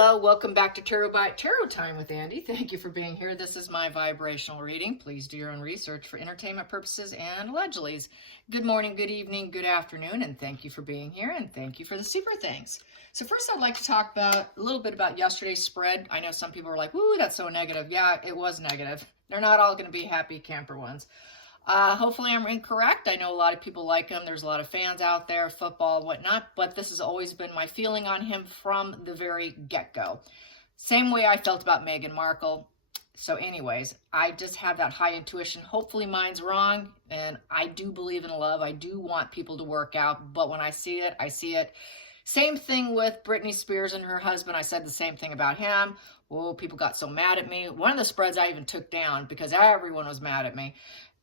Hello, welcome back to Tarot Time with Andy. Thank you for being here. This is my vibrational reading. Please do your own research for entertainment purposes and allegedly. Good morning, good evening, good afternoon, and thank you for being here, and thank you for the super things. So first I'd like to talk about a little bit about yesterday's spread. I know some people are like, "Woo, that's so negative." Yeah, it was negative. They're not all going to be happy camper ones. Hopefully I'm incorrect. I know a lot of people like him. There's a lot of fans out there, football, whatnot, but this has always been my feeling on him from the very get-go. Same way I felt about Meghan Markle. So anyways, I just have that high intuition. Hopefully mine's wrong, and I do believe in love. I do want people to work out, but when I see it, I see it. Same thing with Britney Spears and her husband. I said the same thing about him. Oh, people got so mad at me. One of the spreads I even took down because everyone was mad at me.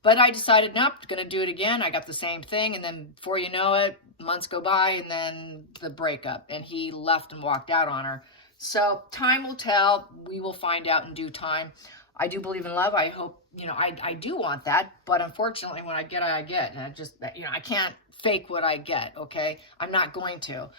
But I decided, nope, going to do it again. I got the same thing. And then before you know it, months go by and then the breakup. And he left and walked out on her. So time will tell. We will find out in due time. I do believe in love. I hope, I do want that. But unfortunately, when I get it, I get. And I can't fake what I get, okay? I'm not going to.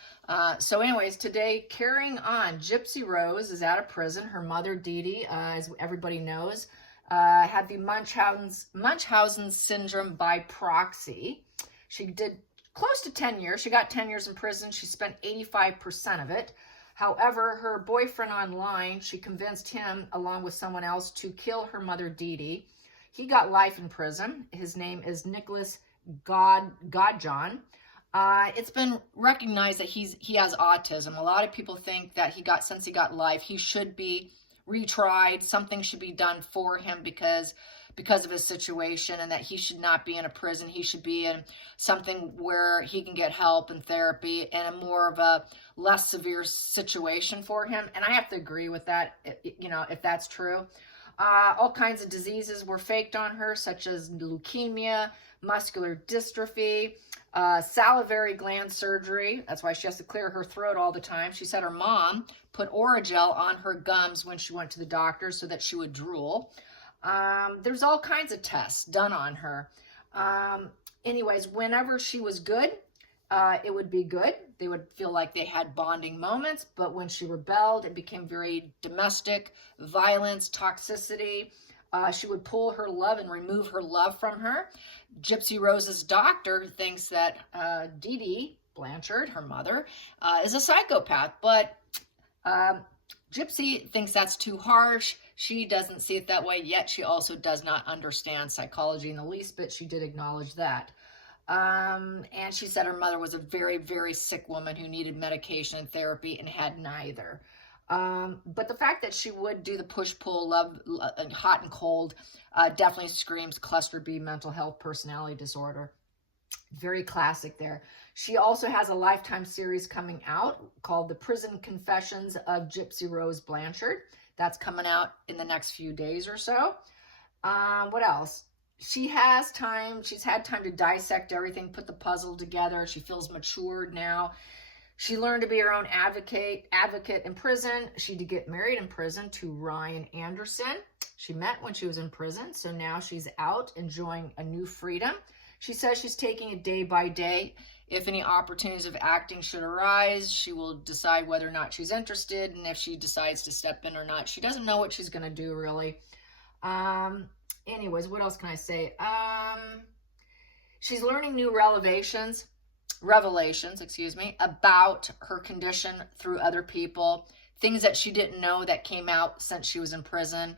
So anyways, today, carrying on, Gypsy Rose is out of prison. Her mother, Dee Dee, as everybody knows, had the Munchausen syndrome by proxy. She did close to 10 years. She got 10 years in prison. She spent 85% of it. However, her boyfriend online, she convinced him, along with someone else, to kill her mother, Dee Dee. He got life in prison. His name is Nicholas Godjohn. It's been recognized that he has autism. A lot of people think that since he got life, he should be retried. Something should be done for him because of his situation, and that he should not be in a prison. He should be in something where he can get help and therapy and a more of a less severe situation for him. And I have to agree with that, if that's true. All kinds of diseases were faked on her, such as leukemia, muscular dystrophy, salivary gland surgery. That's why she has to clear her throat all the time. She said her mom put Oragel on her gums when she went to the doctor so that she would drool. There's all kinds of tests done on her. Anyways, whenever she was good, it would be good. They would feel like they had bonding moments, but when she rebelled, it became very domestic, violence, toxicity. She would pull her love and remove her love from her. Gypsy Rose's doctor thinks that Dee Dee Blanchard, her mother, is a psychopath, but Gypsy thinks that's too harsh. She doesn't see it that way, yet she also does not understand psychology in the least bit. She did acknowledge that. And she said her mother was a very, very sick woman who needed medication and therapy and had neither. But the fact that she would do the push-pull, love, hot and cold, definitely screams cluster B mental health personality disorder. Very classic there. She also has a Lifetime series coming out called The Prison Confessions of Gypsy Rose Blanchard. That's coming out in the next few days or so. What else? She has time. She's had time to dissect everything, put the puzzle together. She feels matured now. She learned to be her own advocate in prison. She did get married in prison to Ryan Anderson. She met when she was in prison, so now she's out enjoying a new freedom. She says she's taking it day by day. If any opportunities of acting should arise, she will decide whether or not she's interested, and if she decides to step in or not. She doesn't know what she's going to do, really. Anyways, what else can I say? She's learning new revelations, about her condition through other people, things that she didn't know that came out since she was in prison,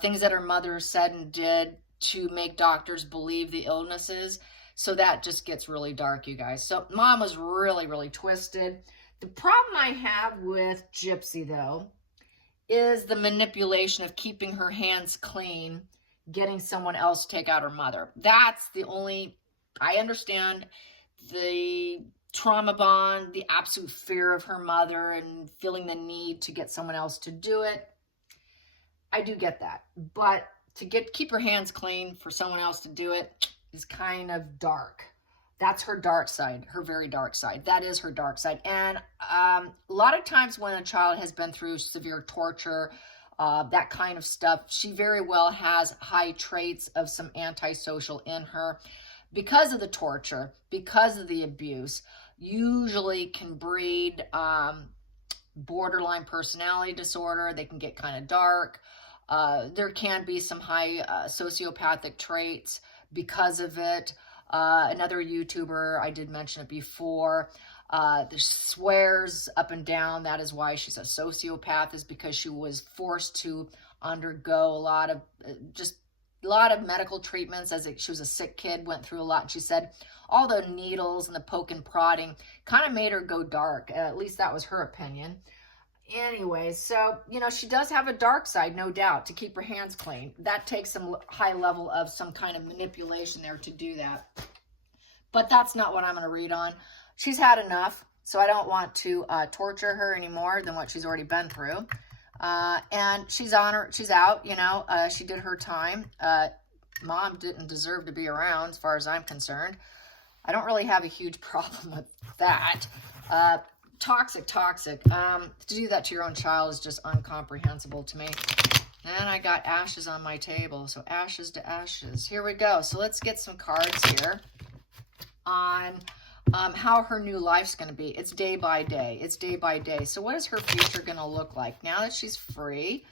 things that her mother said and did to make doctors believe the illnesses. So that just gets really dark, you guys. So mom was really, really twisted. The problem I have with Gypsy, though, is the manipulation of keeping her hands clean, getting someone else to take out her mother. That's the only, I understand the trauma bond, the absolute fear of her mother and feeling the need to get someone else to do it. I do get that. But to keep her hands clean for someone else to do it is kind of dark. That's her dark side, her very dark side. That is her dark side. And a lot of times when a child has been through severe torture, that kind of stuff, she very well has high traits of some antisocial in her. Because of the torture, because of the abuse, usually can breed borderline personality disorder. They can get kind of dark. There can be some high sociopathic traits because of it. Another YouTuber, I did mention it before, swears up and down. That is why she's a sociopath, is because she was forced to undergo a lot of medical treatments she was a sick kid, went through a lot. And she said all the needles and the poke and prodding kind of made her go dark. At least that was her opinion. Anyway, so, she does have a dark side, no doubt, to keep her hands clean. That takes some high level of some kind of manipulation there to do that. But that's not what I'm going to read on. She's had enough, so I don't want to torture her any more than what she's already been through. And she's out, she did her time. Mom didn't deserve to be around, as far as I'm concerned. I don't really have a huge problem with that. Toxic. To do that to your own child is just incomprehensible to me. And I got ashes on my table, so ashes to ashes. Here we go. So let's get some cards here on how her new life's going to be. It's day by day. It's day by day. So what is her future going to look like? Now that she's free,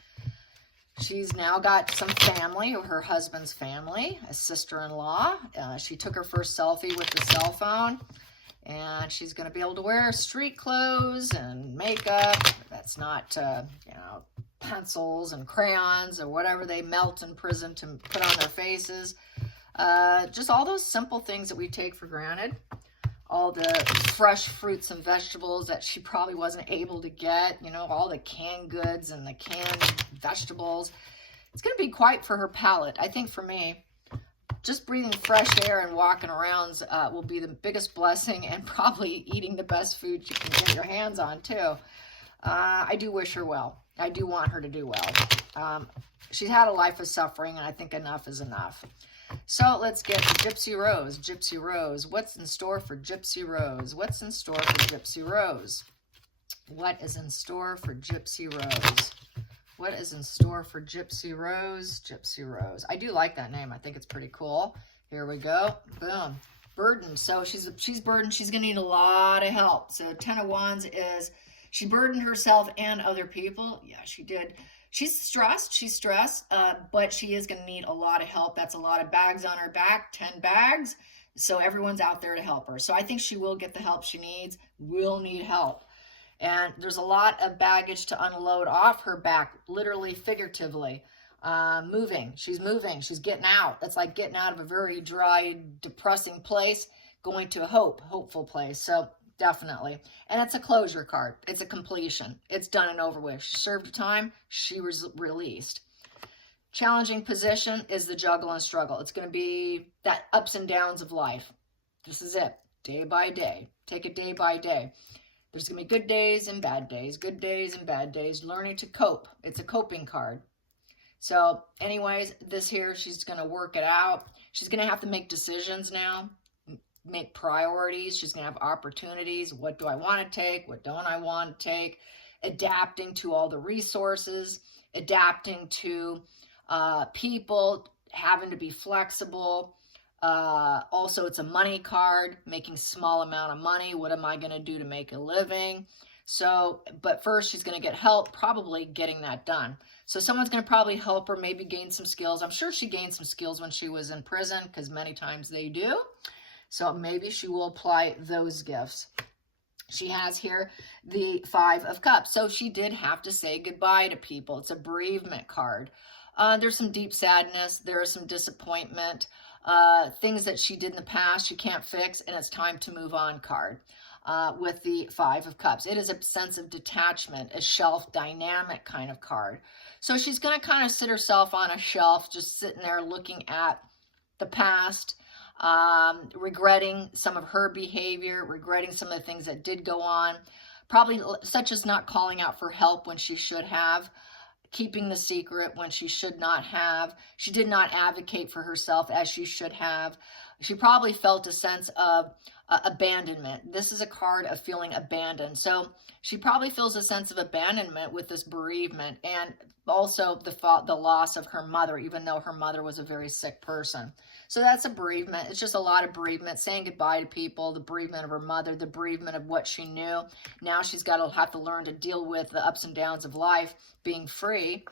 she's now got some family, her husband's family, a sister-in-law. She took her first selfie with the cell phone. And she's going to be able to wear street clothes and makeup. That's not, pencils and crayons or whatever they melt in prison to put on their faces. Just all those simple things that we take for granted. All the fresh fruits and vegetables that she probably wasn't able to get. All the canned goods and the canned vegetables. It's going to be quite for her palate. I think for me, just breathing fresh air and walking around will be the biggest blessing, and probably eating the best food you can get your hands on, too. I do wish her well. I do want her to do well. She's had a life of suffering, and I think enough is enough. So let's get Gypsy Rose. Gypsy Rose. What's in store for Gypsy Rose? What's in store for Gypsy Rose? What is in store for Gypsy Rose? What is in store for Gypsy Rose? Gypsy Rose. I do like that name. I think it's pretty cool. Here we go. Boom. Burdened. So she's burdened. She's going to need a lot of help. So 10 of Wands is she burdened herself and other people. Yeah, she did. She's stressed. But she is going to need a lot of help. That's a lot of bags on her back. 10 bags. So everyone's out there to help her. So I think she will get the help she needs. Will need help. And there's a lot of baggage to unload off her back, literally, figuratively. Moving. She's moving. She's getting out. It's like getting out of a very dry, depressing place, going to a hopeful place. So definitely. And it's a closure card. It's a completion. It's done and over with. She served her time. She was released. Challenging position is the juggle and struggle. It's going to be that ups and downs of life. This is it. Day by day. Take it day by day. There's going to be good days and bad days, good days and bad days, learning to cope. It's a coping card. So anyways, this here, she's going to work it out. She's going to have to make decisions now, make priorities. She's going to have opportunities. What do I want to take? What don't I want to take? Adapting to all the resources, adapting to people, having to be flexible. Also, it's a money card, making small amount of money. What am I going to do to make a living? So, but first she's going to get help, probably getting that done. So someone's going to probably help her, maybe gain some skills. I'm sure she gained some skills when she was in prison, because many times they do. So maybe she will apply those gifts. She has here the 5 of Cups. So she did have to say goodbye to people. It's a bereavement card. There's some deep sadness. There is some disappointment. Things that she did in the past she can't fix, and it's time to move on card with the 5 of Cups. It is a sense of detachment, a shelf dynamic kind of card. So she's going to kind of sit herself on a shelf, just sitting there looking at the past, regretting some of her behavior, regretting some of the things that did go on, probably such as not calling out for help when she should have, keeping the secret when she should not have. She did not advocate for herself as she should have. She probably felt a sense of abandonment. This is a card of feeling abandoned. So she probably feels a sense of abandonment with this bereavement, and also the loss of her mother, even though her mother was a very sick person. So that's a bereavement. It's just a lot of bereavement, saying goodbye to people, the bereavement of her mother, the bereavement of what she knew. Now she's got to have to learn to deal with the ups and downs of life, being free,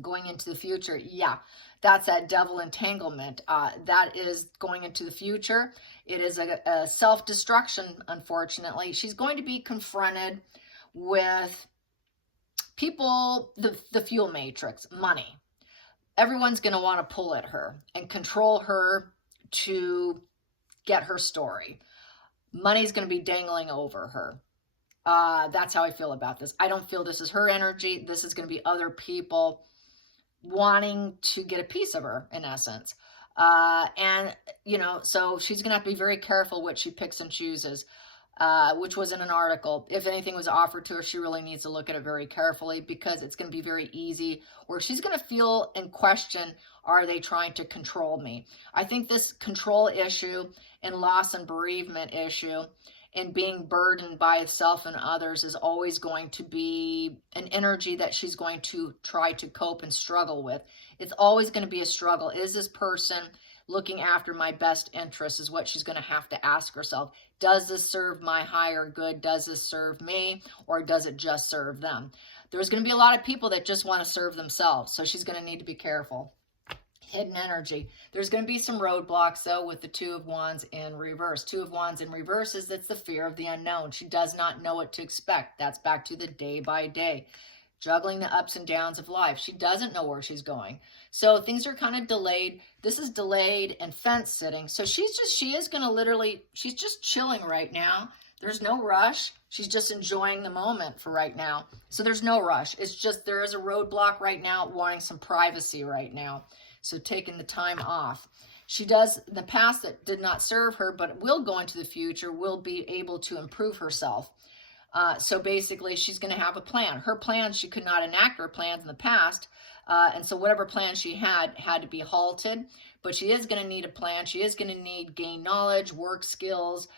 going into the future. Yeah, that's that devil entanglement. That is going into the future. It is a self-destruction, unfortunately. She's going to be confronted with people, the fuel matrix, money. Everyone's going to want to pull at her and control her to get her story. Money's going to be dangling over her. That's how I feel about this. I don't feel this is her energy. This is going to be other people wanting to get a piece of her, in essence. And, you know, so she's going to have to be very careful what she picks and chooses, which was in an article. If anything was offered to her, she really needs to look at it very carefully, because it's going to be very easy, or she's going to feel and question, are they trying to control me? I think this control issue and loss and bereavement issue and being burdened by itself and others is always going to be an energy that she's going to try to cope and struggle with. It's always going to be a struggle. Is this person looking after my best interests, is what she's going to have to ask herself. Does this serve my higher good? Does this serve me, or does it just serve them? There's going to be a lot of people that just want to serve themselves, so she's going to need to be careful. Hidden energy. There's going to be some roadblocks, though, with the Two of Wands in reverse. Two of Wands in reverse is it's the fear of the unknown. She does not know what to expect. That's back to the day by day. Juggling the ups and downs of life. She doesn't know where she's going. So things are kind of delayed. This is delayed and fence sitting. So she is going to literally, she's just chilling right now. There's no rush. She's just enjoying the moment for right now. So there's no rush. It's just there is a roadblock right now, wanting some privacy right now. So taking the time off. She does, in the past that did not serve her, but will go into the future, will be able to improve herself. So basically, she's going to have a plan. Her plans, she could not enact her plans in the past. And so whatever plan she had to be halted. But she is going to need a plan. She is going to need gain knowledge, work skills,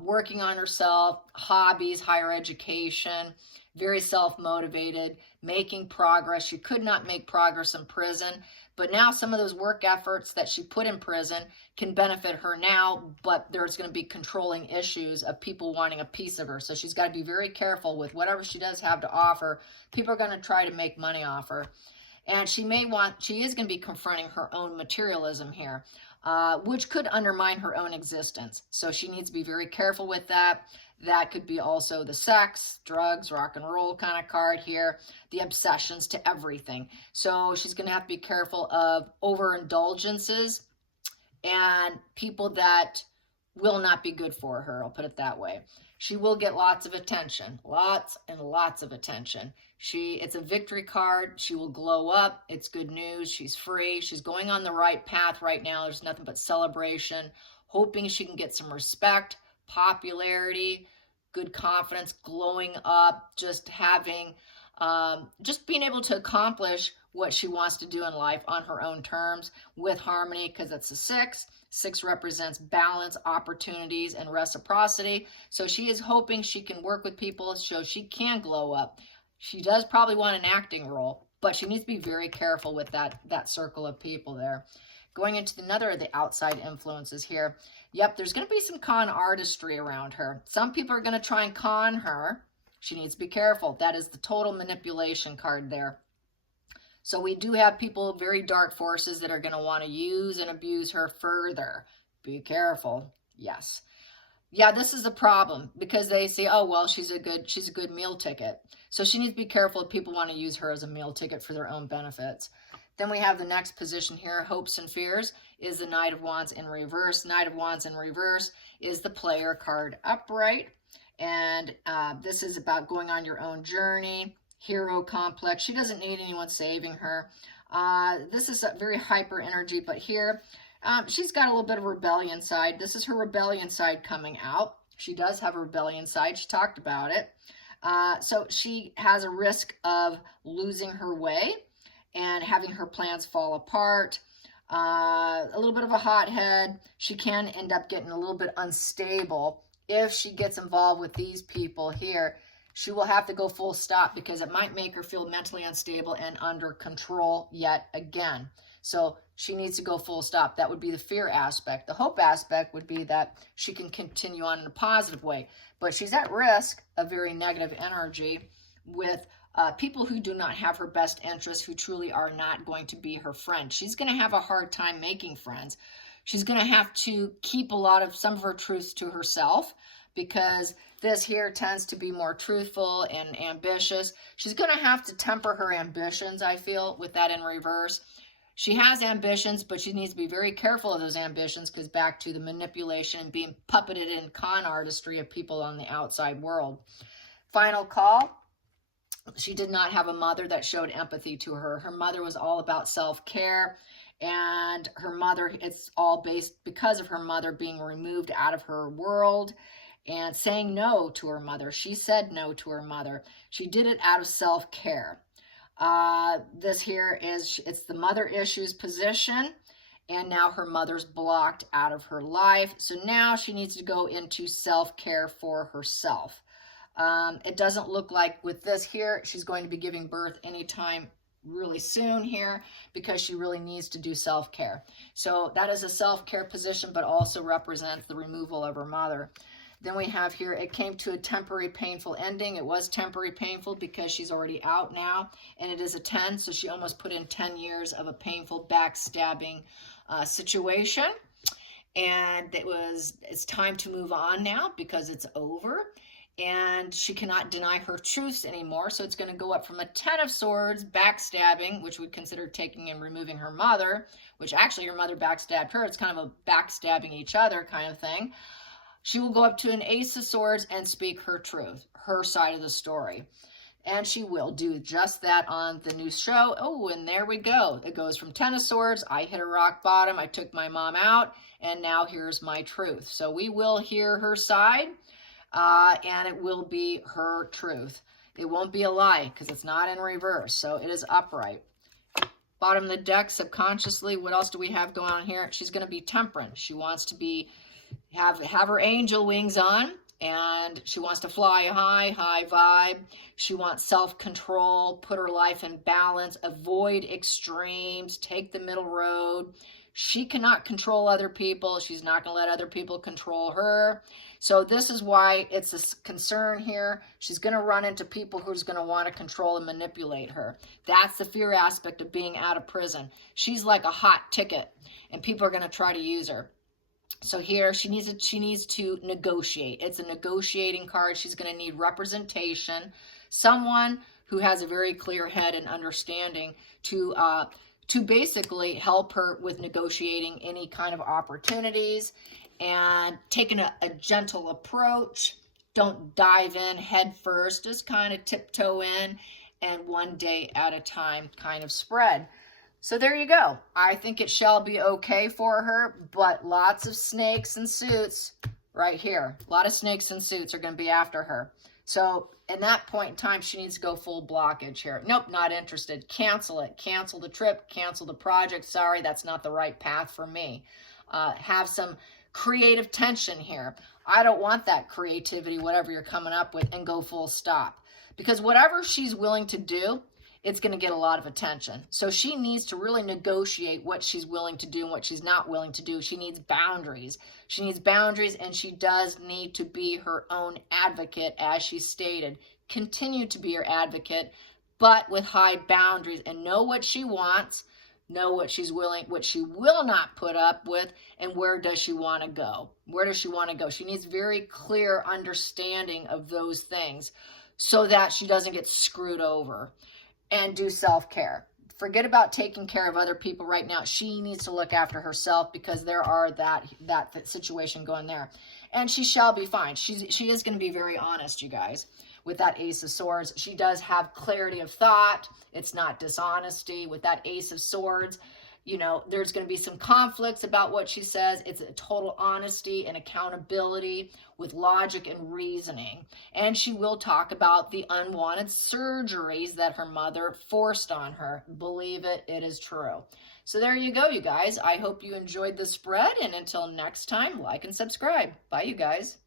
working on herself, hobbies, higher education, very self-motivated, making progress. She could not make progress in prison. But now some of those work efforts that she put in prison can benefit her now, but there's going to be controlling issues of people wanting a piece of her. So she's got to be very careful with whatever she does have to offer. People are going to try to make money off her. And she is going to be confronting her own materialism here, which could undermine her own existence. So she needs to be very careful with that. That could be also the sex, drugs, rock and roll kind of card here, the obsessions to everything. So she's going to have to be careful of overindulgences and people that will not be good for her. I'll put it that way. She will get lots of attention, lots and lots of attention. It's a victory card. She will glow up. It's good news. She's free. She's going on the right path right now. There's nothing but celebration, hoping she can get some respect, popularity, good confidence, glowing up, just having, just being able to accomplish what she wants to do in life on her own terms with harmony, because it's a 6. 6 represents balance, opportunities, and reciprocity. So she is hoping she can work with people so she can glow up. She does probably want an acting role, but she needs to be very careful with that circle of people there. Going into another of the outside influences here. Yep, there's going to be some con artistry around her. Some people are going to try and con her. She needs to be careful. That is the total manipulation card there. So we do have people, very dark forces, that are going to want to use and abuse her further. Be careful. Yes. Yeah, this is a problem because they say, oh, well, she's a good meal ticket. So she needs to be careful if people want to use her as a meal ticket for their own benefits. Then we have the next position here, hopes and fears, is the Knight of Wands in reverse. Knight of Wands in reverse is the player card upright. And this is about going on your own journey, hero complex. She doesn't need anyone saving her. This is a very hyper energy, but here she's got a little bit of rebellion side. This is her rebellion side coming out. She does have a rebellion side. She talked about it. So she has a risk of losing her way and having her plans fall apart. a little bit of a hothead. She can end up getting a little bit unstable. If she gets involved with these people here, she will have to go full stop because it might make her feel mentally unstable and under control yet again. So she needs to go full stop. That would be the fear aspect. The hope aspect would be that she can continue on in a positive way. But she's at risk of very negative energy with people who do not have her best interests, who truly are not going to be her friend. She's going to have a hard time making friends. She's going to have to keep some of her truths to herself, because this here tends to be more truthful and ambitious. She's going to have to temper her ambitions, I feel, with that in reverse. She has ambitions, but she needs to be very careful of those ambitions, because back to the manipulation and being puppeted in con artistry of people on the outside world. Final call. She did not have a mother that showed empathy to her. Her mother was all about self-care, and her mother, it's all based because of her mother being removed out of her world and saying no to her mother. She said no to her mother. She did it out of self-care. This here it's the mother issues position, and now her mother's blocked out of her life. So now she needs to go into self-care for herself. It doesn't look like with this here, she's going to be giving birth anytime really soon here, because she really needs to do self-care. So that is a self-care position, but also represents the removal of her mother. Then we have here, it came to a temporary painful ending. It was temporary painful because she's already out now, and it is a 10, so she almost put in 10 years of a painful backstabbing situation. And it's time to move on now because it's over. And she cannot deny her truths anymore. So it's going to go up from a 10 of swords, backstabbing, which we consider taking and removing her mother, which actually her mother backstabbed her. It's kind of a backstabbing each other kind of thing. She will go up to an ace of swords and speak her truth, her side of the story. And she will do just that on the new show. Oh, and there we go. It goes from 10 of swords. I hit a rock bottom. I took my mom out. And now here's my truth. So we will hear her side. And it will be her truth. It won't be a lie because it's not in reverse. So it is upright. Bottom of the deck, subconsciously, what else do we have going on here? She's going to be temperance. She wants to have her angel wings on, and she wants to fly high vibe. She wants self-control, put her life in balance, avoid extremes, take the middle road. She cannot control other people. She's not going to let other people control her. So this is why it's a concern here. She's going to run into people who's going to want to control and manipulate her. That's the fear aspect of being out of prison. She's like a hot ticket, and people are going to try to use her. So here she needs to negotiate. It's a negotiating card. She's going to need representation, someone who has a very clear head and understanding to basically help her with negotiating any kind of opportunities and taking a gentle approach. Don't dive in head first, just kind of tiptoe in and one day at a time kind of spread. So there you go. I think it shall be okay for her, but lots of snakes and suits right here. A lot of snakes and suits are going to be after her. So in that point in time, she needs to go full blockage here. Nope, not interested. Cancel it. Cancel the trip. Cancel the project. Sorry, that's not the right path for me. Have some creative tension here. I don't want that creativity, whatever you're coming up with, and go full stop. Because whatever she's willing to do, it's going to get a lot of attention. So she needs to really negotiate what she's willing to do and what she's not willing to do. She needs boundaries. She needs boundaries, and she does need to be her own advocate, as she stated. Continue to be her advocate, but with high boundaries, and know what she wants, know what she's willing, what she will not put up with, and where does she want to go? Where does she want to go? She needs very clear understanding of those things so that she doesn't get screwed over. And do self-care. Forget about taking care of other people right now. She needs to look after herself, because there are that situation going there. And she shall be fine. She is going to be very honest, you guys, with that Ace of Swords. She does have clarity of thought. It's not dishonesty. With that Ace of Swords, You know, there's going to be some conflicts about what she says. It's a total honesty and accountability with logic and reasoning. And she will talk about the unwanted surgeries that her mother forced on her. Believe it, it is true. So there you go, you guys. I hope you enjoyed the spread. And until next time, like and subscribe. Bye, you guys.